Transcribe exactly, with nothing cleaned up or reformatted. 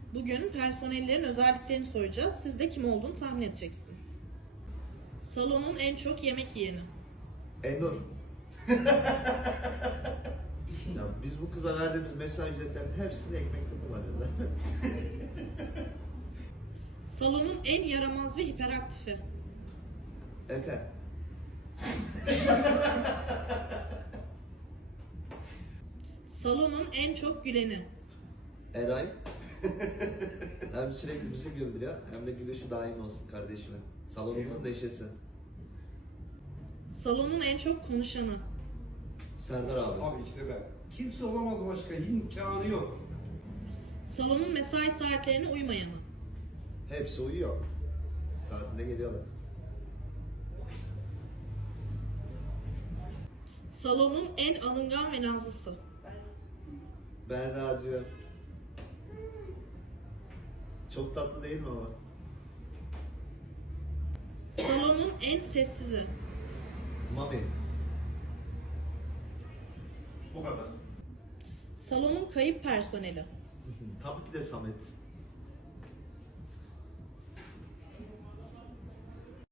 Bugün personellerin özelliklerini soracağız. Siz de kim olduğunu tahmin edeceksiniz. Salonun en çok yemek yiyeni. Enur. Ya biz bu kıza verdiğimiz mesaj ücretlerin hepsini ekmekte kullanıyorlar. Salonun en yaramaz ve hiperaktifi. Efe. Salonun en çok güleni. Eray. Hem sürekli bizi güldürüyor hem de gülüşü daim olsun kardeşime. Salonumuzun neşesi. Salonun en çok konuşanı. Serdar abi. Tabii ki de ben. Kimse olamaz başka, imkanı yok. Salonun mesai saatlerine uymayanı. Hepsi uyuyor. Saatinde geliyorlar. Salonun en alıngan ve nazlısı. Berracığım. Çok tatlı değil mi ama? Salonun en sessizi. Mami. Bu kadar. Salonun kayıp personeli. Tabii ki de Samet.